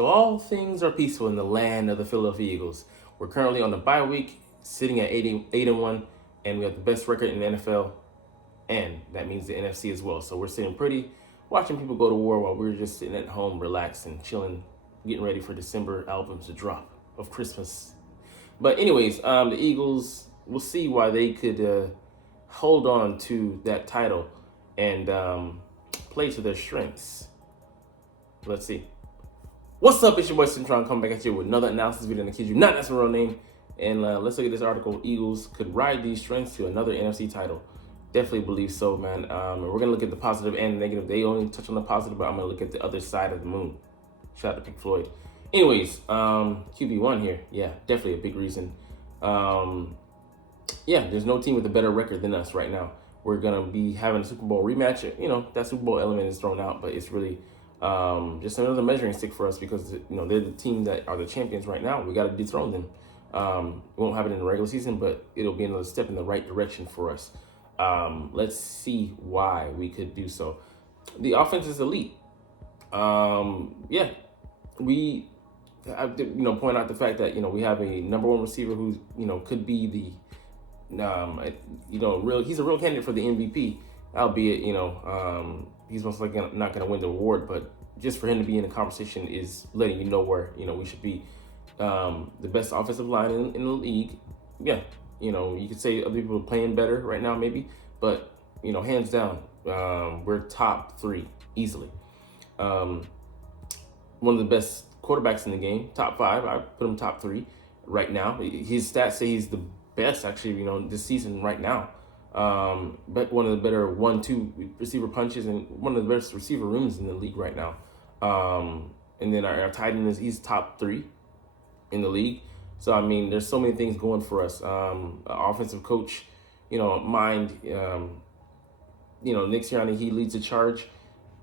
So all things are peaceful in the land of the Philadelphia Eagles. We're currently on the bye week, sitting at 8-1, and we have the best record in the NFL, and that means the NFC as well. So we're sitting pretty, watching people go to war while we're just sitting at home, relaxing, chilling, getting ready for December albums to drop of Christmas. But anyways, the Eagles, we'll see why they could hold on to that title and play to their strengths. Let's see. What's up? It's your boy Cintron coming back at you with another analysis video. And I kid you not, that's my real name. And let's look at this article. Eagles could ride these strengths to another NFC title. Definitely believe so, man. And we're gonna look at the positive and negative. They only touch on the positive, but I'm gonna look at the other side of the moon. Shout out to Pink Floyd. Anyways, QB1 here. Yeah, definitely a big reason. Yeah, there's no team with a better record than us right now. We're gonna be having a Super Bowl rematch. You know, that Super Bowl element is thrown out, but it's really just another measuring stick for us because they're the team that are the champions right now. We got to dethrone them. We won't have it in the regular season, but it'll be another step in the right direction for us. Let's see why we could do so. The offense is elite. Yeah, we have to, point out the fact that we have a number one receiver who could be the he's a real candidate for the MVP, albeit he's most likely not going to win the award, but just for him to be in the conversation is letting you know where we should be. The best offensive line in the league. Yeah, you could say other people are playing better right now, maybe, but hands down, we're top 3 easily. One of the best quarterbacks in the game, top 5. I put him top 3 right now. His stats say he's the best, actually, this season right now. But one of the better 1-2 receiver punches and one of the best receiver rooms in the league right now. And then our tight end he's top 3 in the league. So I mean, there's so many things going for us. Offensive coach, Nick Sirianni, he leads the charge,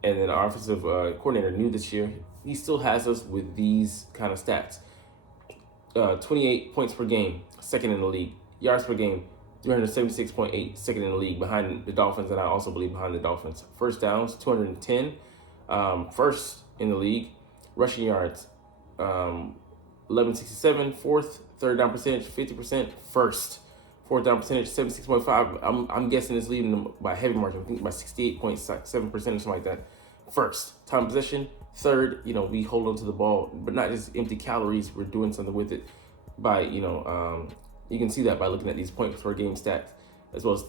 and then our offensive coordinator, new this year, he still has us with these kind of stats. 28 points per game, second in the league. Yards per game, 376.8, second in the league, behind the Dolphins, and I also believe behind the Dolphins. First downs, 210, first in the league. Rushing yards, 1167, fourth. Third down percentage, 50%, first. Fourth down percentage, 76.5. I'm guessing it's leading them by a heavy margin. I think by 68.7% or something like that. First. Time possession, third. We hold on to the ball, but not just empty calories. We're doing something with it by, you can see that by looking at these points per game stats, as well as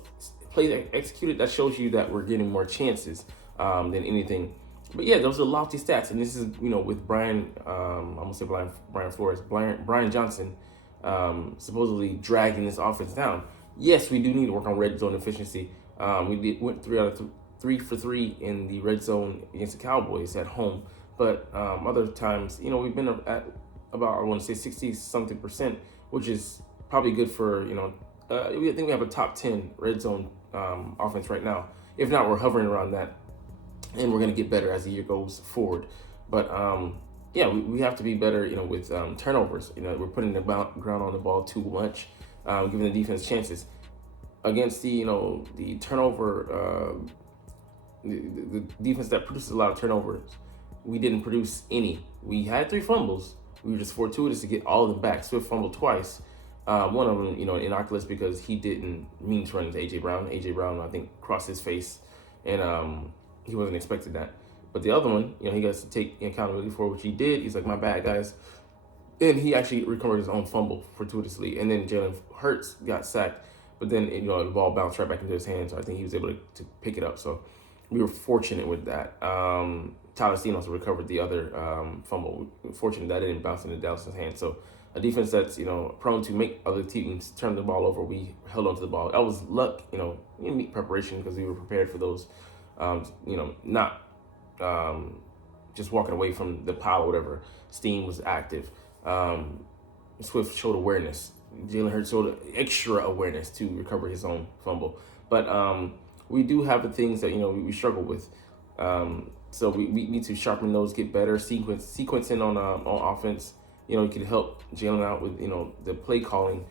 plays executed. That shows you that we're getting more chances than anything. But yeah, those are lofty stats, and this is with Brian. I'm gonna say Brian Flores, Brian Johnson, supposedly dragging this offense down. Yes, we do need to work on red zone efficiency. Went 3 for 3 in the red zone against the Cowboys at home, but other times, we've been at about, I want to say 60-something%, which is probably good for I think we have a top 10 red zone offense right now. If not, we're hovering around that, and we're going to get better as the year goes forward. But yeah, we have to be better, with turnovers. We're putting the ground on the ball too much, giving the defense chances. Against the turnover, the defense that produces a lot of turnovers, we didn't produce any. We had 3 fumbles. We were just fortuitous to get all of them back. Swift fumbled twice. One of them, innocuous because he didn't mean to run into A.J. Brown. A.J. Brown, I think, crossed his face, and he wasn't expecting that. But the other one, he got to take accountability for, which he did. He's like, my bad, guys. And he actually recovered his own fumble fortuitously. And then Jalen Hurts got sacked, but then the ball bounced right back into his hands. So I think he was able to pick it up. So we were fortunate with that. Tyler Steele recovered the other fumble. Fortunate that it didn't bounce into Dallas's hands. So a defense that's prone to make other teams turn the ball over, we held onto the ball. That was luck, in preparation, because we were prepared for those. Not just walking away from the pile or whatever. Steam was active. Swift showed awareness. Jalen Hurts showed extra awareness to recover his own fumble. But we do have the things that we struggle with. So we need to sharpen those, get better, sequencing on offense. It could help Jalen out with the play calling,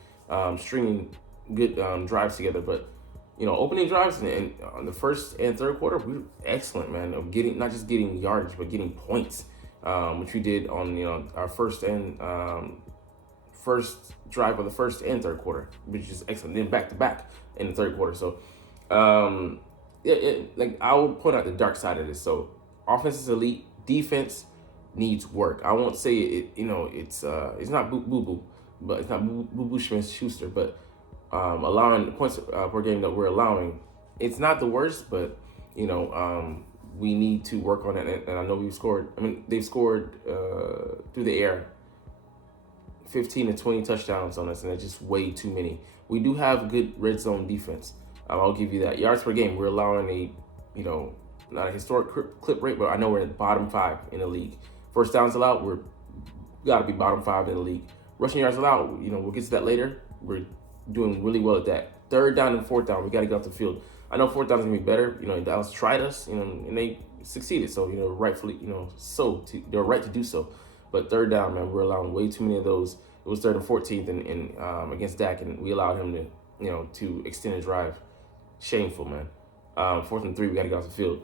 stringing good drives together. But opening drives and on the first and third quarter, we were excellent, man. Of getting not just getting yardage, but getting points. which we did on our first drive of the first and third quarter, which is excellent. Then back to back in the third quarter. So, like I will point out the dark side of this. So, offense is elite, defense needs work. I won't say it's not boo boo, but it's not boo boo Schuster, but allowing the points per game that we're allowing, it's not the worst, but we need to work on it. And I know we've scored. I mean, they've scored through the air 15 to 20 touchdowns on us, and it's just way too many. We do have good red zone defense. I'll give you that. Yards per game, we're allowing not a historic clip rate, but I know we're in the bottom 5 in the league. First downs allowed, we got to be bottom 5 in the league. Rushing yards allowed, we'll get to that later. We're doing really well at that. Third down and fourth down, we got to get off the field. I know fourth down is going to be better. Dallas tried us, and they succeeded. So, rightfully, they're right to do so. But third down, man, we're allowing way too many of those. It was 3rd and 14th in against Dak, and we allowed him to extend a drive. Shameful, man. 4th and 3, we got to get off the field.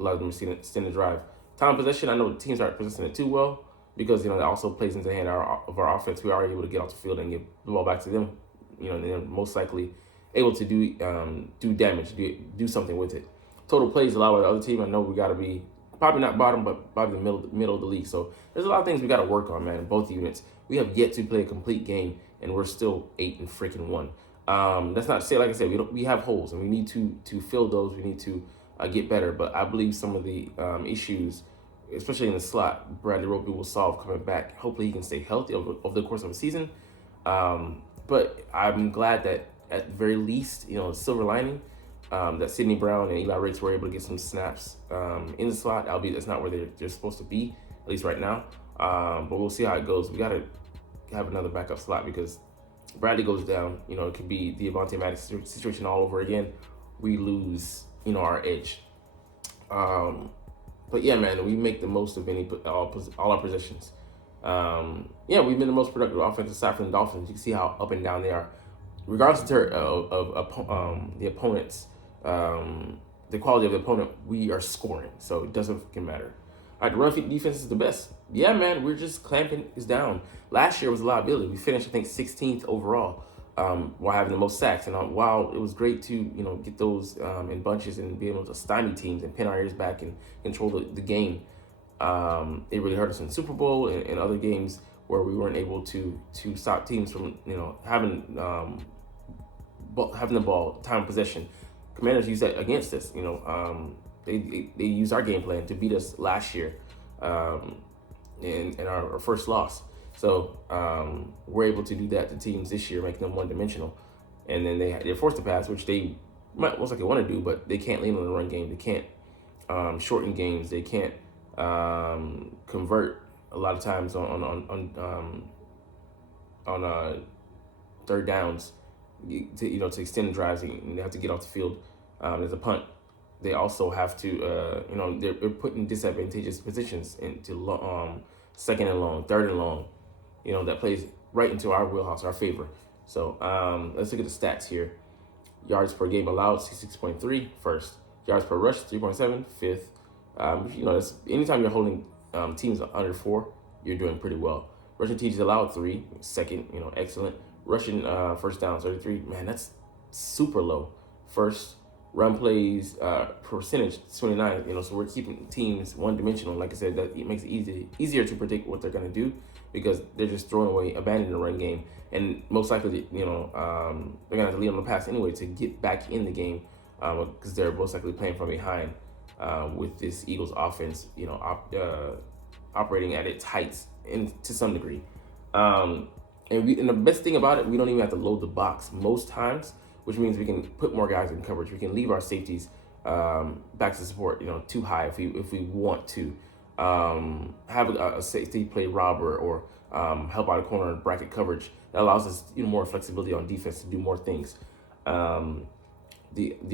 Allowed them to extend the drive. Time of possession, I know teams aren't possessing it too well because, that also plays into the hand of our offense. We are able to get off the field and get the ball back to them. And they're most likely able to do damage, do something with it. Total plays allowed by the other team, I know we got to be probably not bottom, but probably the middle of the league. So there's a lot of things we got to work on, man, in both units. We have yet to play a complete game, and we're still 8-1. That's not to say, like I said, we have holes, and we need to fill those. We need to get better. But I believe some of the issues, especially in the slot, Bradley Roby will solve coming back. Hopefully he can stay healthy over the course of a season. But I'm glad that at the very least, silver lining, that Sidney Brown and Eli Ricks were able to get some snaps in the slot, albeit that's not where they're supposed to be, at least right now. But we'll see how it goes. We got to have another backup slot because Bradley goes down. It could be the Avonte Maddox situation all over again. We lose, our edge. But yeah, man, we make the most of all our positions. We've been the most productive offense aside from the Dolphins. You can see how up and down they are. Regardless of the opponents, the quality of the opponent, we are scoring. So it doesn't fucking matter. All right, the run defense is the best. Yeah, man, we're just clamping is down. Last year was a liability. We finished, I think, 16th overall while having the most sacks. And while it was great to, get those in bunches and be able to stymie teams and pin our ears back and control the game, it really hurt us in the Super Bowl and other games where we weren't able to stop teams from, having the ball, time of possession. Commanders use that against us. They used our game plan to beat us last year in our first loss. So we're able to do that to teams this year, making them one-dimensional. And then they're forced to pass, which they might most likely want to do, but they can't lean on the run game. They can't shorten games. They can't convert a lot of times on third downs to extend the drives. And they have to get off the field. There's a punt. They also have to, they're put in disadvantageous positions into second and long, third and long. That plays right into our wheelhouse, our favor. So let's look at the stats here. Yards per game allowed, 66.3, first. Yards per rush, 3.7, fifth. That's, anytime you're holding teams under 4, you're doing pretty well. Rushing TDs allowed, 3, second, excellent. Rushing first down, 33, man, that's super low. First. Run plays percentage 29. So we're keeping teams one-dimensional. Like I said, that it makes it easier to predict what they're going to do because they're just abandoning the run game, and most likely, they're going to have to lead on the pass anyway to get back in the game because they're most likely playing from behind with this Eagles offense, operating at its heights to some degree. And the best thing about it, we don't even have to load the box most times, which means we can put more guys in coverage. We can leave our safeties back to support, too high if we want to. Have a safety play robber or help out a corner and bracket coverage. That allows us more flexibility on defense to do more things. The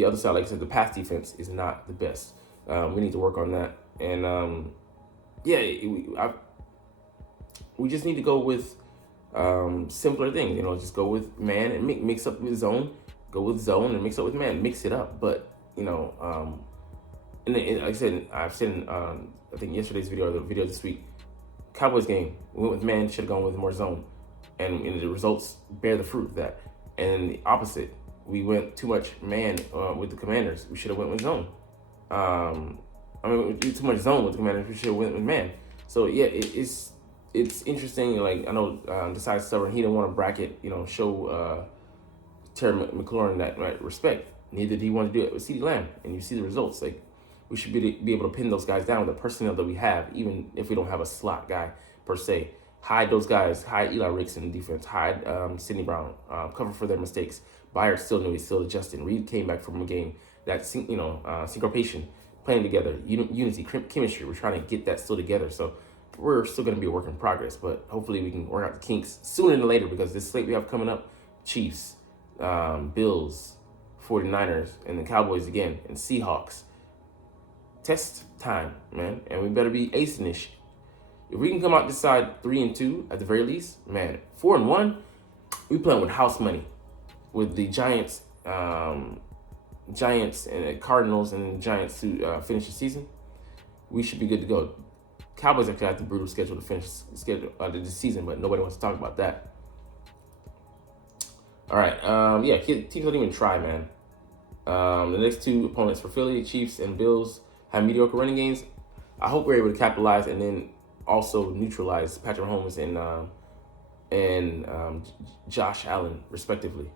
other side, like I said, the pass defense is not the best. We need to work on that. And we just need to go with simpler things. Just go with man and mix up with zone. Go with zone and mix up with man. Mix it up. But, and like I said, I've said in, I think yesterday's video or the video this week, Cowboys game, we went with man, should have gone with more zone. And the results bear the fruit of that. And the opposite, we went too much man with the Commanders. We should have went with zone. We did too much zone with the Commanders. We should have went with man. So yeah, it's interesting. Like I know, besides stubborn, he didn't want to bracket. Show Terry McLaurin that right respect. Neither did he want to do it with CeeDee Lamb. And you see the results. Like we should be able to pin those guys down with the personnel that we have, even if we don't have a slot guy per se. Hide those guys. Hide Eli Ricks in the defense. Hide Sidney Brown. Cover for their mistakes. Byard still knew he's still adjusting. Reed came back from a game that syncopation, playing together, unity, chemistry. We're trying to get that still together. So we're still going to be a work in progress, but hopefully we can work out the kinks sooner than later because this slate we have coming up: Chiefs, Bills, 49ers, and the Cowboys again, and Seahawks. Test time, man, and we better be acing this shit. If we can come out this side 3-2 at the very least, man, 4-1, we playing with house money, with the Giants and the Cardinals and the Giants to finish the season. We should be good to go. Cowboys actually have the brutal schedule to finish the season, but nobody wants to talk about that. All right, teams don't even try, man. The next two opponents for Philly, Chiefs and Bills, have mediocre running games. I hope we're able to capitalize and then also neutralize Patrick Mahomes and Josh Allen, respectively.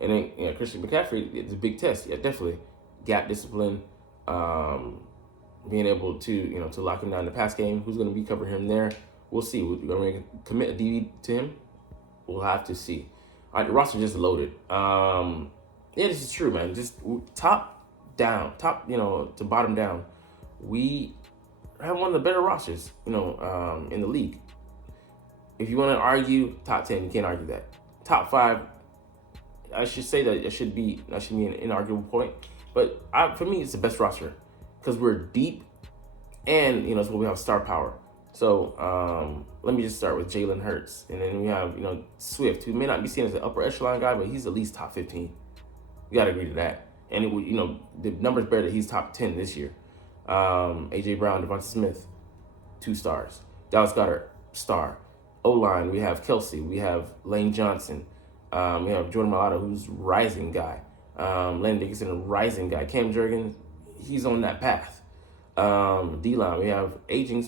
And then Christian McCaffrey, it's a big test. Yeah, definitely. Gap discipline, being able to lock him down in the pass game. Who's going to be covering him there? We'll see. We're going to commit a DB to him. We'll have to see. All right, the roster just loaded. This is true, man. Just top to bottom down, we have one of the better rosters, in the league. If you want to argue top 10, you can't argue that. Top 5, I should say that should be an inarguable point. But for me, it's the best roster because we're deep, and it's what we have star power. So let me just start with Jalen Hurts, and then we have Swift, who may not be seen as an upper echelon guy, but he's at least top 15. You got to agree to that. And the numbers bear that he's top 10 this year. AJ Brown, Devonta Smith, 2 stars. Dallas Goedert, star. O-line, we have Kelsey, we have Lane Johnson, we have Jordan Mailata, who's rising guy. Landon Dickinson, a rising guy. Cam Jurgens, he's on that path. D-line, we have aging,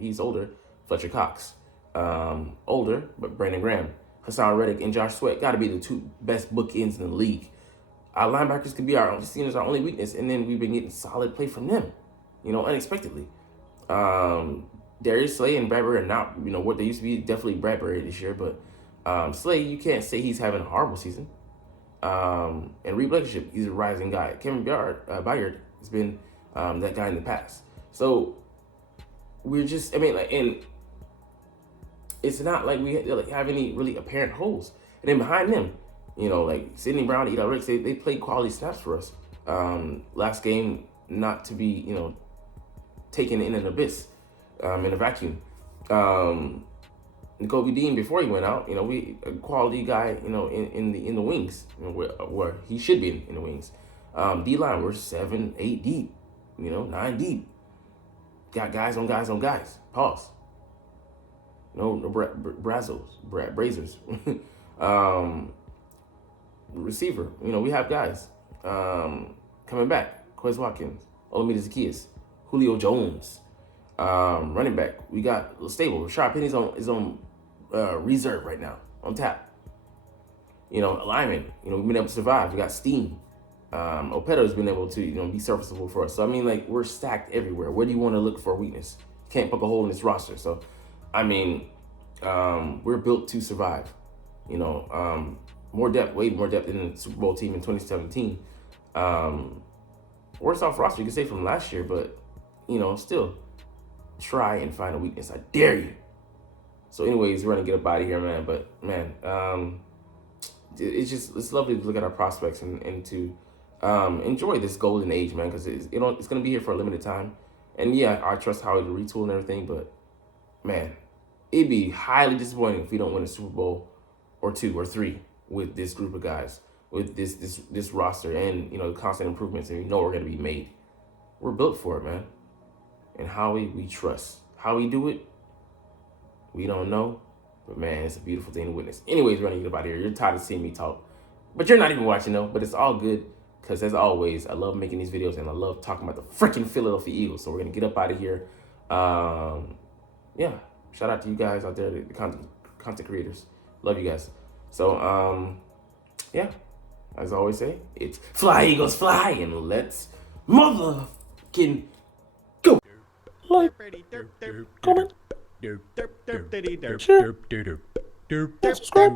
he's older. Fletcher Cox, older, but Brandon Graham. Hassan Reddick and Josh Sweat got to be the 2 best bookends in the league. Our linebackers could be our only weakness, and then we've been getting solid play from them, unexpectedly. Darius Slay and Bradbury are not, what they used to be. Definitely Bradbury this year, but Slay, you can't say he's having a horrible season. And Reed Blankenship, he's a rising guy. Kevin Byard has been that guy in the past. So we're just, and it's not like we have any really apparent holes. And then behind them, Sidney Brown, Eli Ricks, they played quality snaps for us. Last game, not to be, taken in an abyss, in a vacuum. N'Kobe Dean, before he went out, we a quality guy, in the wings, where he should be in the wings. D-line, we're 7, 8 deep, 9 deep. Got guys on guys on guys. Pause. No Brazos. Receiver, we have guys coming back. Quez Watkins, Olamide Zaccheaus, Julio Jones. Running back, we got stable. Rashad Penny's on reserve right now, on tap. Alignment, we've been able to survive. We got steam. Opeto's been able to, be serviceable for us. So, we're stacked everywhere. Where do you want to look for a weakness? You can't poke a hole in this roster. So, we're built to survive. More depth, way more depth than the Super Bowl team in 2017. Worst off roster, you can say, from last year, but, still try and find a weakness. I dare you. So anyways, we're going to get up out of here, man. But, man, it's lovely to look at our prospects and to enjoy this golden age, man, because it's going to be here for a limited time. And, yeah, I trust Howie to retool and everything, but, man, it'd be highly disappointing if we don't win a Super Bowl or 2 or 3 with this group of guys, with this roster and, the constant improvements, and we're going to be made. We're built for it, man. And Howie, we trust. How we do it, we don't know. But man, it's a beautiful thing to witness. Anyways, we're gonna get about here. You're tired of seeing me talk, but you're not even watching though. But it's all good, because as always, I love making these videos and I love talking about the freaking Philadelphia Eagles. So we're gonna get up out of here. Yeah, shout out to you guys out there, the content creators. Love you guys. So yeah, as I always say, it's fly Eagles fly, and let's motherfucking go. Like, comment, share, subscribe.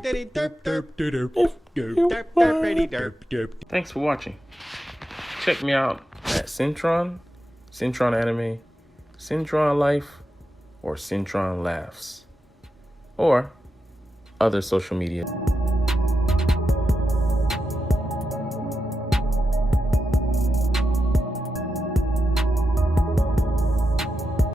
Thanks for watching. Check me out at Cintron, Cintron Anime, Cintron Life, or Cintron Laughs, or other social media.